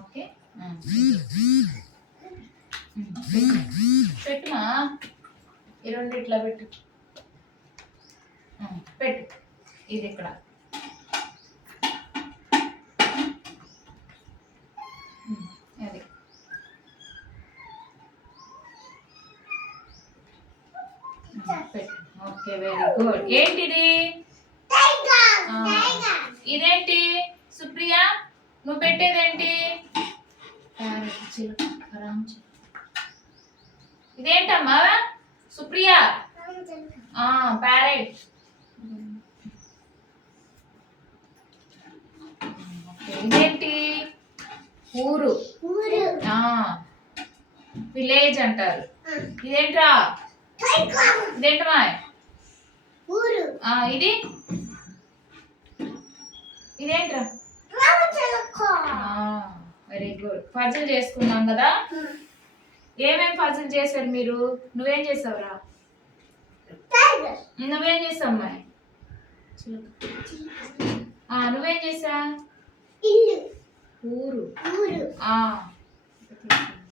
okay పెట్టుమా ఈ రెండు ఇట్లా పెట్టు పెట్టు ఇది ఇక్కడ అది పెట్టు ఓకే వెరీ గుడ్ ఏంటిది ఇదేంటి సుప్రియ నువ్వు పెట్టేదేంటి ఇదేంటమ్మా సుప్రియ ప్యారెట్ ఇదేంటి ఊరు విలేజ్ అంటారు ఇదేంట్రా ఇదేంటమ్మా ఇది ఇదేంట్రా వెరీ గుడ్ పజిల్ చేసుకున్నాం కదా ఏమేం పజిల్ చేశారు మీరు నువ్వేం చేసావురా నువ్వేం చేసావు అమ్మాయి నువ్వేం చేసా ఊరు